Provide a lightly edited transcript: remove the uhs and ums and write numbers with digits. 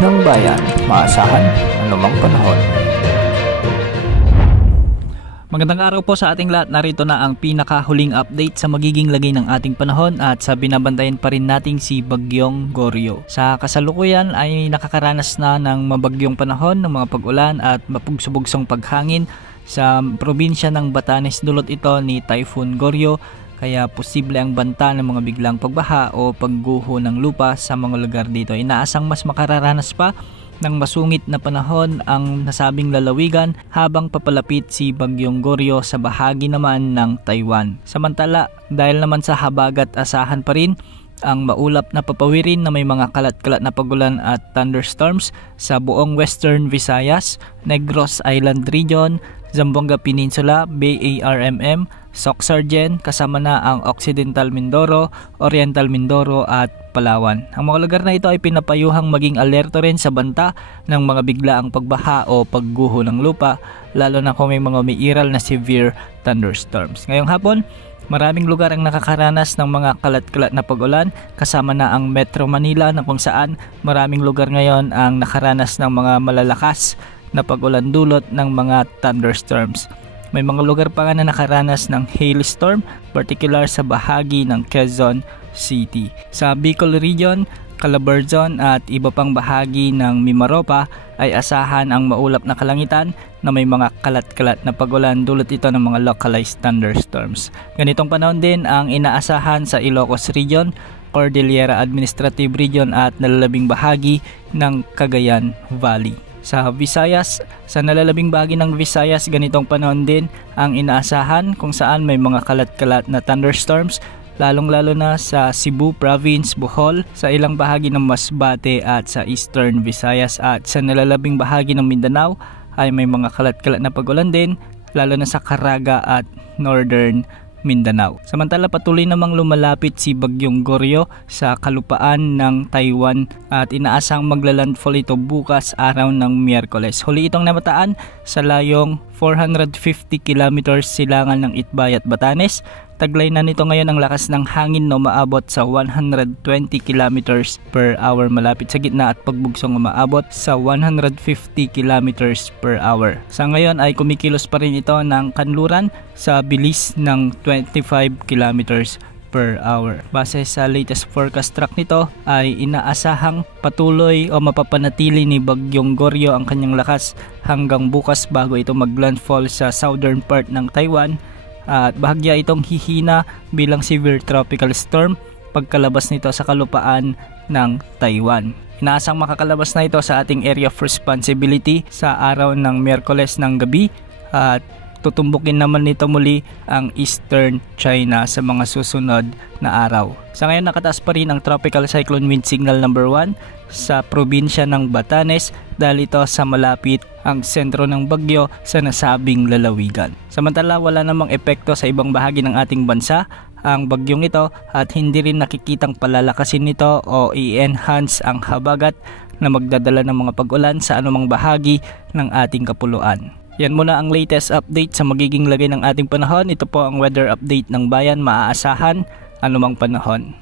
ng bayan, maasahan anumang panahon. Magandang araw po sa ating lahat. Narito na ang pinakahuling update sa magiging lagay ng ating panahon at sa binabantayan pa rin nating si Bagyong Goryo. Sa kasalukuyan ay nakakaranas na ng mabagyong panahon, ng mga pag-ulan at mapugsubugsong paghangin sa probinsya ng Batanes. Dulot ito ni Typhoon Goryo, kaya posible ang banta ng mga biglang pagbaha o pagguho ng lupa sa mga lugar dito. Inaasang mas makararanas pa ng masungit na panahon ang nasabing lalawigan habang papalapit si Bagyong Goryo sa bahagi naman ng Taiwan. Samantala, dahil naman sa habagat asahan pa rin ang maulap na papawirin na may mga kalat-kalat na pagulan at thunderstorms sa buong Western Visayas, Negros Island Region, Zamboanga Peninsula, BARMM, Soc-Sargen, kasama na ang Occidental Mindoro, Oriental Mindoro at Palawan. Ang mga lugar na ito ay pinapayuhang maging alerto rin sa banta ng mga biglaang pagbaha o pagguho ng lupa, lalo na kung may mga umiiral na severe thunderstorms. Ngayong hapon, maraming lugar ang nakakaranas ng mga kalat-kalat na pag-ulan, kasama na ang Metro Manila na kung saan maraming lugar ngayon ang nakaranas ng mga malalakas na pag-ulan dulot ng mga thunderstorms. May mga lugar pa nga na nakaranas ng hailstorm, particular sa bahagi ng Quezon City. Sa Bicol Region, Calabarzon at iba pang bahagi ng Mimaropa ay asahan ang maulap na kalangitan na may mga kalat-kalat na pag-ulan dulot ito ng mga localized thunderstorms. Ganitong panahon din ang inaasahan sa Ilocos Region, Cordillera Administrative Region at nalalabing bahagi ng Cagayan Valley. Sa Visayas, sa nalalabing bahagi ng Visayas, ganitong panahon din ang inaasahan kung saan may mga kalat-kalat na thunderstorms, lalong-lalo na sa Cebu Province, Bohol, sa ilang bahagi ng Masbate at sa Eastern Visayas, at sa nalalabing bahagi ng Mindanao ay may mga kalat-kalat na pag-ulan din, lalo na sa Caraga at Northern Mindanao. Samantala, patuloy namang lumalapit si Bagyong Goryo sa kalupaan ng Taiwan at inaasang maglalandfall ito bukas araw ng Miyerkules. Huli itong namataan sa layong 450 kilometers silangan ng Itbay at Batanes. Taglay na nito ngayon ang lakas ng hangin na umaabot sa 120 kilometers per hour, malapit sa gitna, at pagbugsong umaabot sa 150 kilometers per hour. Sa ngayon ay kumikilos pa rin ito ng kanluran sa bilis ng 25 kilometers per hour. Base sa latest forecast track nito ay inaasahang patuloy o mapapanatili ni Bagyong Goryo ang kanyang lakas hanggang bukas bago ito maglandfall sa southern part ng Taiwan, at bahagya itong hihina bilang severe tropical storm pagkalabas nito sa kalupaan ng Taiwan. Inaasang makakalabas na ito sa ating area of responsibility sa araw ng Miyerkules ng gabi, at tutumbukin naman nito muli ang Eastern China sa mga susunod na araw. Sa ngayon, nakataas pa rin ang Tropical Cyclone Wind Signal number 1 sa probinsya ng Batanes dahil ito sa malapit ang sentro ng bagyo sa nasabing lalawigan. Samantala, wala namang epekto sa ibang bahagi ng ating bansa ang bagyong ito at hindi rin nakikitang palalakasin nito o i-enhance ang habagat na magdadala ng mga pag-ulan sa anumang bahagi ng ating kapuluan. Yan muna ang latest update sa magiging lagay ng ating panahon. Ito po ang weather update ng bayan, maaasahan anumang panahon.